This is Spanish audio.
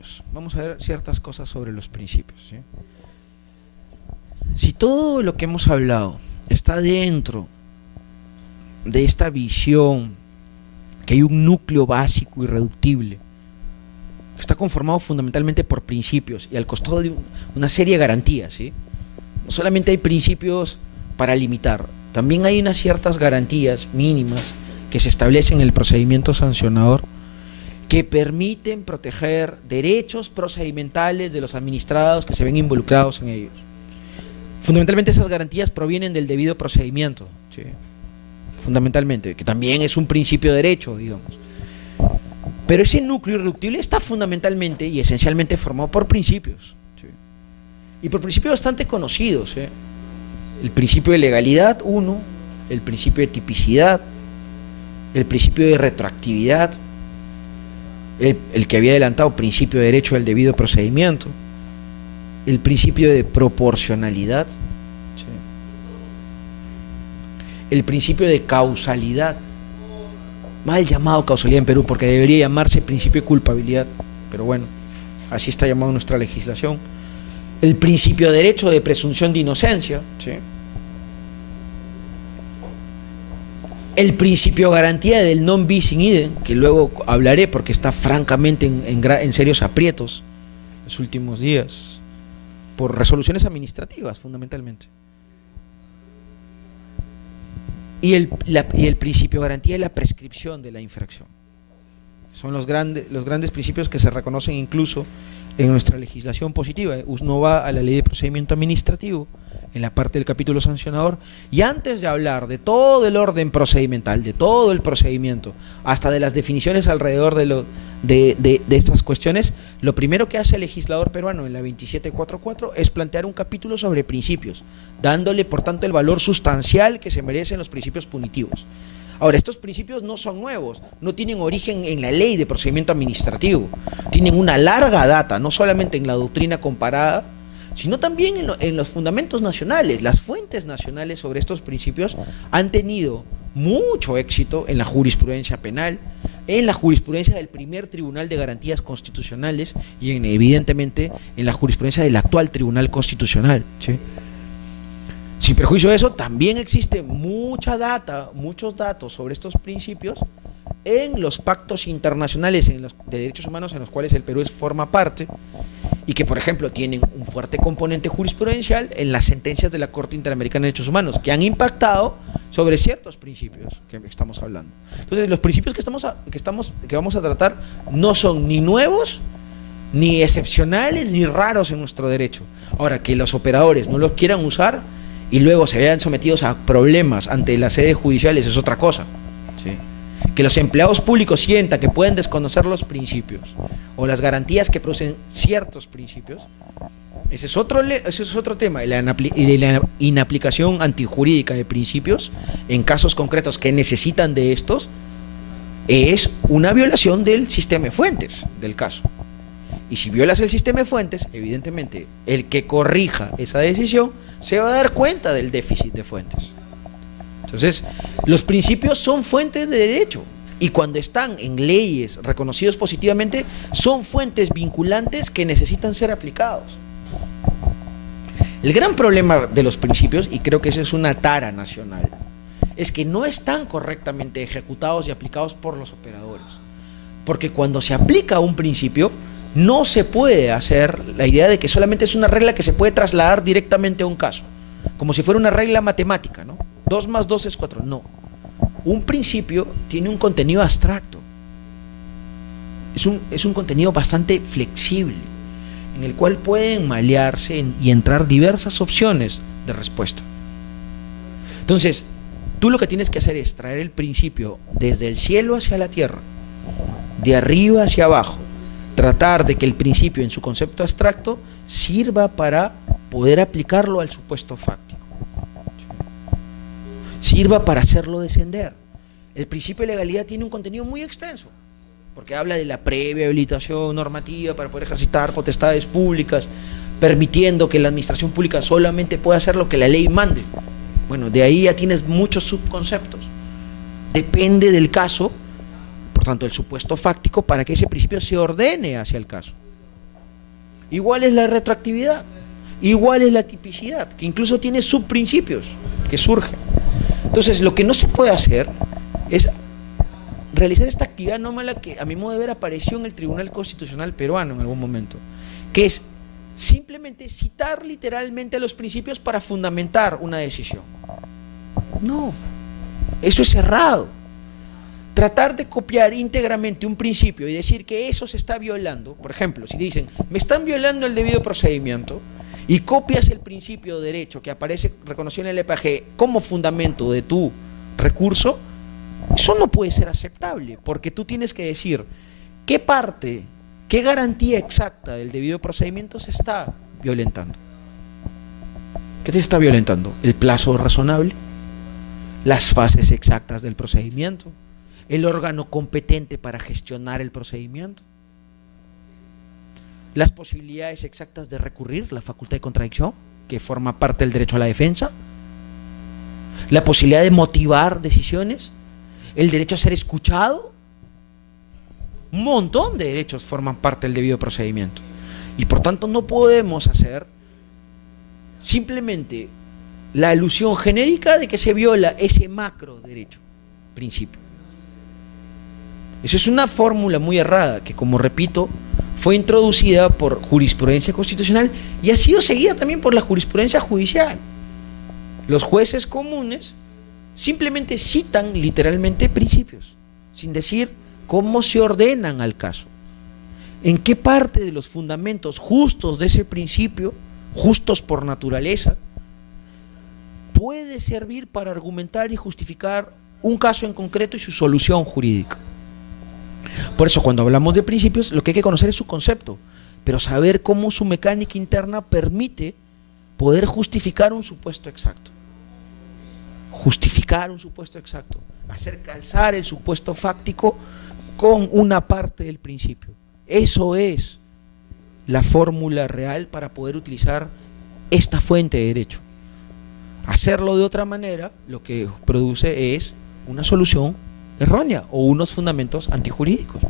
principios. Vamos a ver ciertas cosas sobre los principios, ¿sí? Si todo lo que hemos hablado está dentro de esta visión, que hay un núcleo básico irreductible, que está conformado fundamentalmente por principios y al costado de una serie de garantías, ¿sí? No solamente hay principios para limitar, también hay unas ciertas garantías mínimas que se establecen en el procedimiento sancionador que permiten proteger derechos procedimentales de los administrados que se ven involucrados en ellos. Fundamentalmente esas garantías provienen del debido procedimiento, ¿sí? Fundamentalmente, que también es un principio de derecho, digamos. Pero ese núcleo irreductible está fundamentalmente y esencialmente formado por principios, ¿sí? Y por principios bastante conocidos, ¿sí? El principio de legalidad, uno, el principio de tipicidad, el principio de retroactividad, el que había adelantado, principio de derecho al debido procedimiento, el principio de proporcionalidad, ¿sí? El principio de causalidad, mal llamado causalidad en Perú porque debería llamarse principio de culpabilidad, pero bueno, así está llamado nuestra legislación. El principio de derecho de presunción de inocencia, ¿sí? El principio de garantía del non bis in idem, que luego hablaré porque está francamente en serios aprietos en los últimos días, por resoluciones administrativas fundamentalmente. Y el principio de garantía de la prescripción de la infracción. Son los grandes principios que se reconocen incluso en nuestra legislación positiva. Uno va a la ley de procedimiento administrativo, en la parte del capítulo sancionador, y antes de hablar de todo el orden procedimental, de todo el procedimiento, hasta de las definiciones alrededor de estas cuestiones, lo primero que hace el legislador peruano en la 2744 es plantear un capítulo sobre principios, dándole por tanto el valor sustancial que se merecen los principios punitivos. Ahora, estos principios no son nuevos, no tienen origen en la ley de procedimiento administrativo, tienen una larga data, no solamente en la doctrina comparada, sino también en los fundamentos nacionales. Las fuentes nacionales sobre estos principios han tenido mucho éxito en la jurisprudencia penal, en la jurisprudencia del primer Tribunal de Garantías Constitucionales y evidentemente en la jurisprudencia del actual Tribunal Constitucional, ¿sí? Sin perjuicio de eso, también existe mucha data, muchos datos sobre estos principios en los pactos internacionales de derechos humanos en los cuales el Perú forma parte y que, por ejemplo, tienen un fuerte componente jurisprudencial en las sentencias de la Corte Interamericana de Derechos Humanos que han impactado sobre ciertos principios que estamos hablando. Entonces, los principios que vamos a tratar no son ni nuevos, ni excepcionales, ni raros en nuestro derecho. Ahora, que los operadores no los quieran usar y luego se vean sometidos a problemas ante las sedes judiciales es otra cosa, ¿sí? Que los empleados públicos sientan que pueden desconocer los principios o las garantías que producen ciertos principios, ese es otro tema. La inaplicación antijurídica de principios en casos concretos que necesitan de estos es una violación del sistema de fuentes del caso. Y si violas el sistema de fuentes, evidentemente el que corrija esa decisión se va a dar cuenta del déficit de fuentes. Entonces, los principios son fuentes de derecho y cuando están en leyes reconocidos positivamente, son fuentes vinculantes que necesitan ser aplicados. El gran problema de los principios, y creo que esa es una tara nacional, es que no están correctamente ejecutados y aplicados por los operadores. Porque cuando se aplica un principio, no se puede hacer la idea de que solamente es una regla que se puede trasladar directamente a un caso, como si fuera una regla matemática, ¿no? 2 más 2 es 4. No. Un principio tiene un contenido abstracto. Es un contenido bastante flexible, en el cual pueden malearse y entrar diversas opciones de respuesta. Entonces, tú lo que tienes que hacer es traer el principio desde el cielo hacia la tierra, de arriba hacia abajo, tratar de que el principio en su concepto abstracto sirva para poder aplicarlo al supuesto fáctico, sirva para hacerlo descender. El principio de legalidad tiene un contenido muy extenso, porque habla de la previa habilitación normativa para poder ejercitar potestades públicas, permitiendo que la administración pública solamente pueda hacer lo que la ley mande. Bueno, de ahí ya tienes muchos subconceptos. Depende del caso, por tanto, el supuesto fáctico, para que ese principio se ordene hacia el caso. igual es la retroactividad, igual es la tipicidad, que incluso tiene subprincipios que surgen. Entonces, lo que no se puede hacer es realizar esta actividad anómala que a mi modo de ver apareció en el Tribunal Constitucional peruano en algún momento, que es simplemente citar literalmente a los principios para fundamentar una decisión. No, eso es errado. Tratar de copiar íntegramente un principio y decir que eso se está violando, por ejemplo, si dicen, me están violando el debido procedimiento, y copias el principio de derecho que aparece reconocido en el EPG como fundamento de tu recurso, eso no puede ser aceptable, porque tú tienes que decir qué parte, qué garantía exacta del debido procedimiento se está violentando. ¿Qué se está violentando? El plazo razonable, las fases exactas del procedimiento, el órgano competente para gestionar el procedimiento, las posibilidades exactas de recurrir, la facultad de contradicción, que forma parte del derecho a la defensa, la posibilidad de motivar decisiones, el derecho a ser escuchado. Un montón de derechos forman parte del debido procedimiento. Y por tanto no podemos hacer simplemente la alusión genérica de que se viola ese macro derecho, principio. Eso es una fórmula muy errada que, como repito, fue introducida por jurisprudencia constitucional y ha sido seguida también por la jurisprudencia judicial. Los jueces comunes simplemente citan literalmente principios, sin decir cómo se ordenan al caso. ¿En qué parte de los fundamentos justos de ese principio, justos por naturaleza, puede servir para argumentar y justificar un caso en concreto y su solución jurídica? Por eso, cuando hablamos de principios, lo que hay que conocer es su concepto, pero saber cómo su mecánica interna permite poder justificar un supuesto exacto. Justificar un supuesto exacto, hacer calzar el supuesto fáctico con una parte del principio. Eso es la fórmula real para poder utilizar esta fuente de derecho. Hacerlo de otra manera, lo que produce es una solución errónea o unos fundamentos antijurídicos.